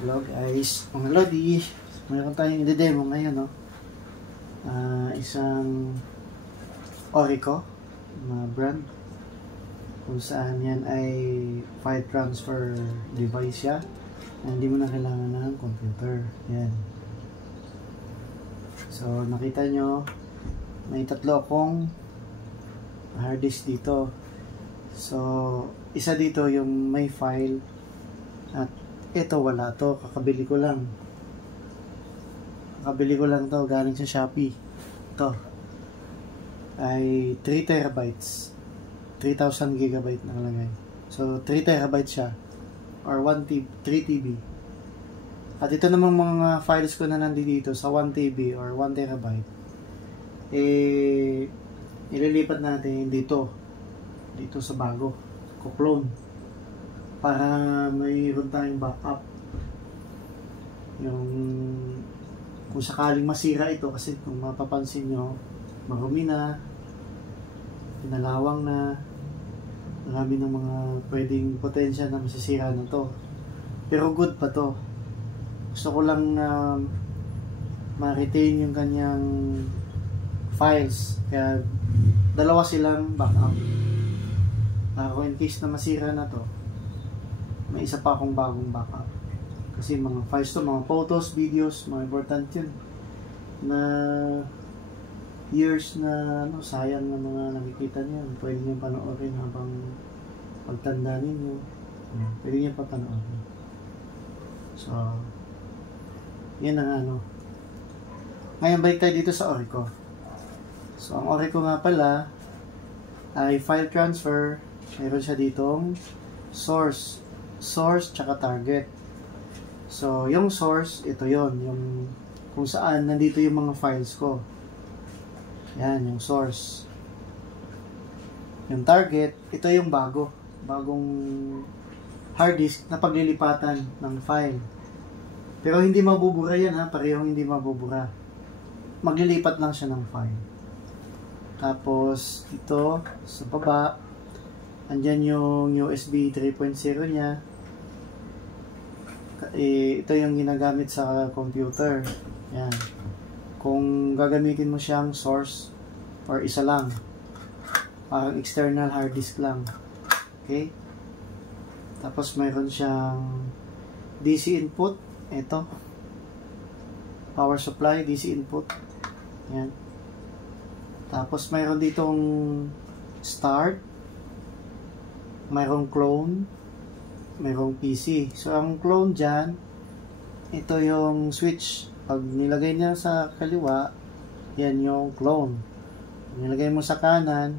Hello guys, mga Lodi, mayroon tayong i-demo ngayon, no? Isang Orico na brand kung saan yan ay file transfer device siya na hindi mo na kailangan ng computer. Yan. So nakita nyo, may tatlo akong hard disk dito. So isa dito yung may file at ito wala to, kakabili ko lang to galing sa Shopee. Ito ay 3 terabytes 3000 gigabyte nakalagay. So 3 terabytes siya or 3 TB. At ito namang mga files ko na nandito sa 1 TB or 1 terabyte ililipat natin dito sa bago, ko-clone para mayroon tayong backup yung kung sakaling masira ito, kasi kung mapapansin nyo marumi na, pinalawang na, marami ng mga pwedeng potential na masisira na to, pero good pa to. Gusto ko lang na ma-retain yung kanyang files, kaya dalawa silang backup para in case na masira na to, may isa pa akong bagong backup. Kasi mga files to, mga photos, videos, mga important yun na years na sayang na mga nakikita niyo. Pwede niyo panoorin habang pagtanda ninyo. Pwede niyo pa panoorin. So yan ang Ngayon balik tayo dito sa Orico. So ang Orico nga pala ay file transfer. Meron siya ditong source tsaka target. So yung source, ito yon, yung kung saan nandito yung mga files ko. Yan yung source. Yung target, ito yung bagong hard disk na paglilipatan ng file. Pero hindi mabubura yan, ha, parehong hindi mabubura. Maglilipat lang siya ng file. Tapos ito sa baba, andyan yung USB 3.0 niya. Ito yung ginagamit sa computer. Yan. Kung gagamitin mo siyang source or isa lang, parang external hard disk lang. Okay? Tapos mayroon siyang DC input. Ito. Power supply, DC input. Yan. Tapos mayroon ditong start, mayroong clone, mayroong PC. So ang clone dyan, ito yung switch. Pag nilagay niya sa kaliwa, yan yung clone. Pag nilagay mo sa kanan,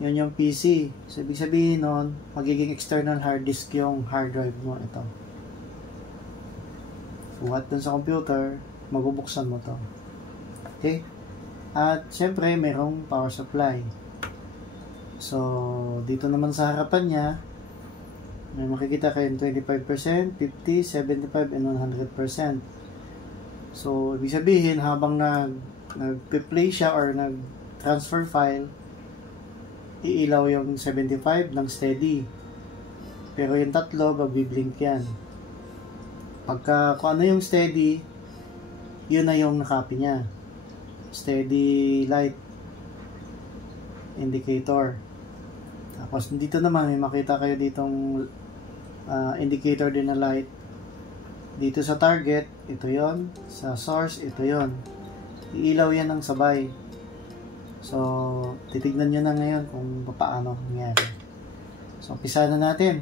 yan yung PC. So ibig sabihin nun, magiging external hard disk yung hard drive mo. Ito. Buhat dun sa computer, magubuksan mo to. Okay? At syempre, mayroong power supply. So dito naman sa harapan niya, may makikita kayong 25%, 50%, 75%, and 100%. So ibig sabihin, habang nag-play siya or nag-transfer file, iilaw yung 75 ng steady. Pero yung tatlo, magbiblink yan. Pagka kung ano yung steady, yun na yung nakopy niya. Steady light indicator. Tapos dito naman may makita kayo ditong indicator din na light. Dito sa target, ito yon. Sa source, ito yon. Iilaw yan ng sabay. So titignan nyo na ngayon kung paano nangyari. So umpisa na natin.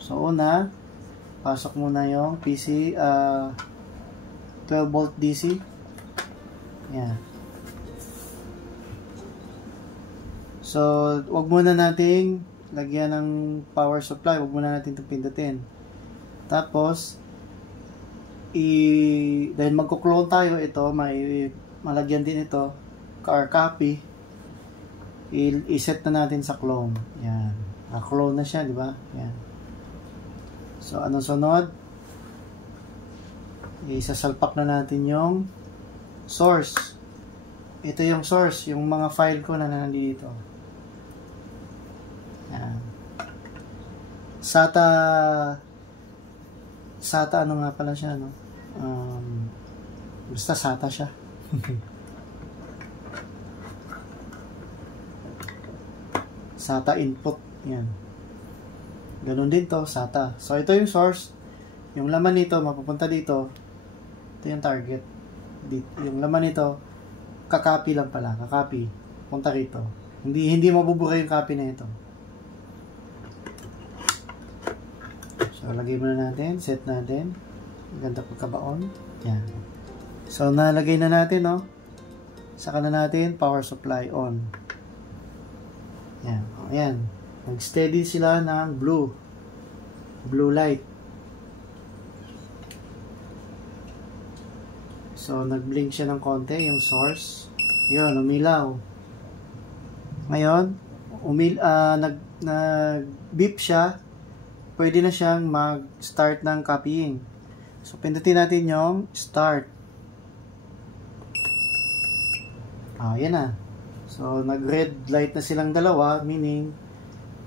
So una, pasok muna yung PC 12 volt DC. Yan. So wag muna nating lagyan ng power supply, wag muna natin itong pindutin. Tapos dahil magko-clone tayo, ito may malagyan din ito or copy, i-set na natin sa clone. Yan, na-clone na siya, di ba? Yan. So anong sunod? Isasalpak na natin yung source. Ito yung source, yung mga file ko na nandito. Yan. SATA SATA, ano nga pala siya, no? Basta SATA siya. SATA input. Yan. Ganun din to, SATA. So, ito yung source. Yung laman nito, mapupunta dito. Ito yung target. Yung laman nito, kakopy lang pala. Kakopy. Punta rito. Hindi mabubura yung copy na ito. So, lagay muna natin. Set natin. Ganda pagkabaon. Yan. So, nalagay na natin, no? Saka na natin, power supply on. Yan. Ayan. Nag-steady sila ng blue light. So, nag-blink siya ng konti, yung source. Yun, umilaw. Ngayon, nag-beep siya. Pwede na siyang mag-start ng copying. So, pindutin natin yung start. Yan na. So, nag-red light na silang dalawa, meaning,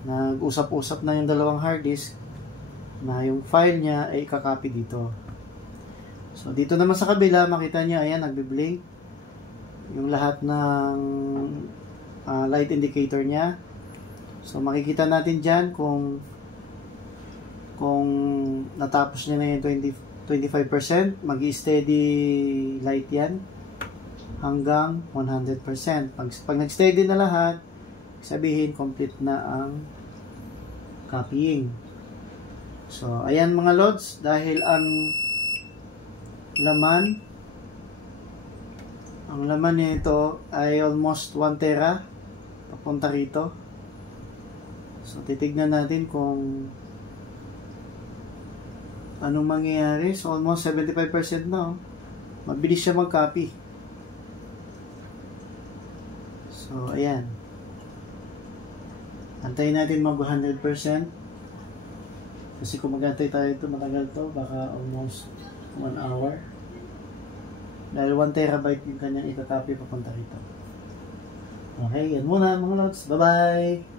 nag-usap-usap na yung dalawang hard disk na yung file niya ay ikakopy dito. So, dito naman sa kabila, makita niyo, ayan, nagbe-blink yung lahat ng light indicator niya. So, makikita natin dyan kung natapos niya na yung 25%, mag-steady light yan hanggang 100%. Pag nag-steady na lahat, sabihin complete na ang copying. So, ayan mga lods, dahil ang laman nito ay almost 1 tera papunta rito. So, titignan natin kung anong mangyayari. So, almost 75% na. Mabilis siya mag-copy. So, ayan. Antayin natin mag 100%. Kasi kung mag-antay tayo ito, matagal to. Baka almost 1 hour. Dahil 1 terabyte yung kanyang ikakopy papunta rito. Okay, yan muna mga lods. Bye-bye!